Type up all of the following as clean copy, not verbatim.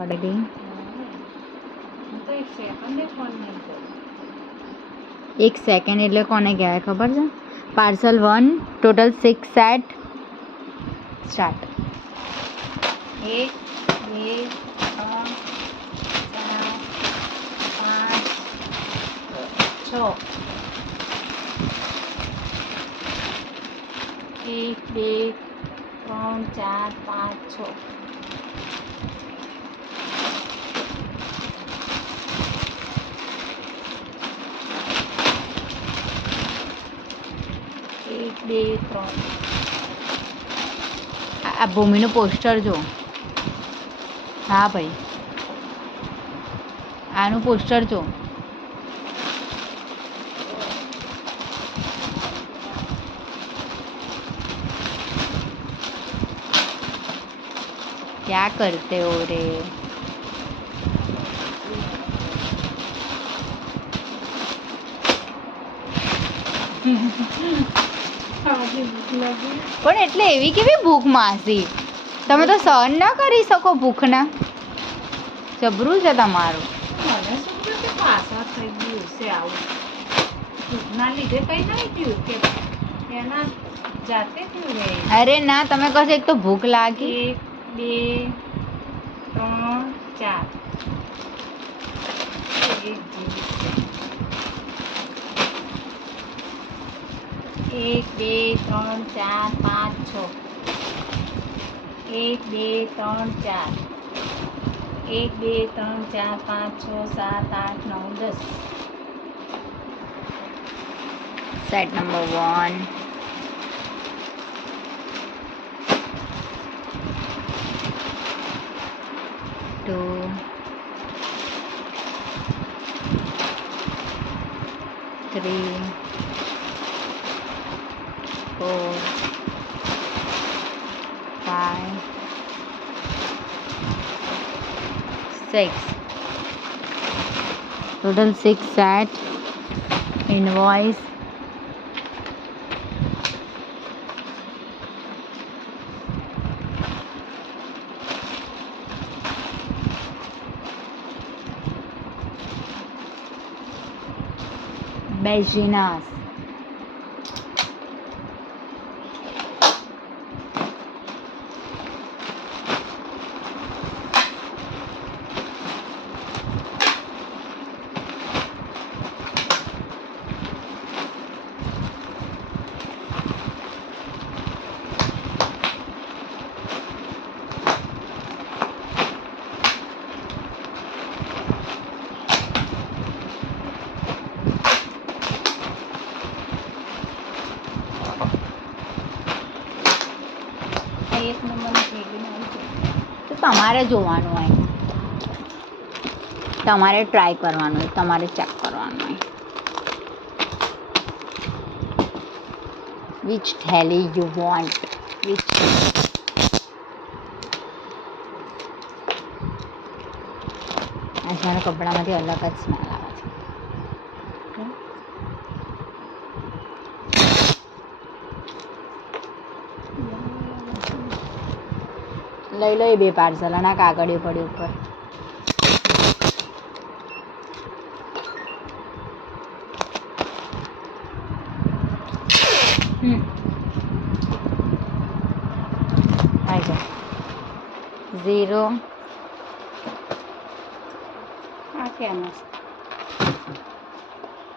पड़ गई। तो एक सेकंड फोन नहीं कर 1 सेकंड એટલે કોને કહેવાય ખબર છે? Parcel 1 total 6 set start. 1 2 3 4 5 6 1 2 3 4 5 6 1 2 3 આ ભૂમિનું પોસ્ટર જો। હા ભાઈ આનું પોસ્ટર જો। क्या करते हो रे? પણ એટલે એવી કેવી ભૂખ માસી? તમે તો સહન ના કરી શકો ભૂખના। જબરું છે તમારું। મને શું કે પાછા થઈ ગયું છે આવું ભૂખના લીધે કઈ નહીં થયું કે એના જાતે થયું રહે। અરે ના તમે કહો એક તો ભૂખ લાગી। 1 2 3 4 1 2 3 4 5 6 1 2 3 4 1 2 3 4 5 6 7 8 9 10 set number 1 2 3 4 5 6 total 6 set invoice Bejinas એક નંબરની થેલી આવી છે તો તમારે જોવાનું હોય, તમારે ટ્રાય કરવાનું હોય, તમારે ચેક કરવાનું હોય વિચ થેલી યુ વોન્ટ વિચ આજના કપડામાંથી અલગ જ સ્મેલ આવે છે। લઈ લો એ 2 પાર્સલ અને કાગળિયું પડ્યું ઉપર। આવી જાઓ 0 આ કેમ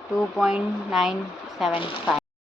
2.975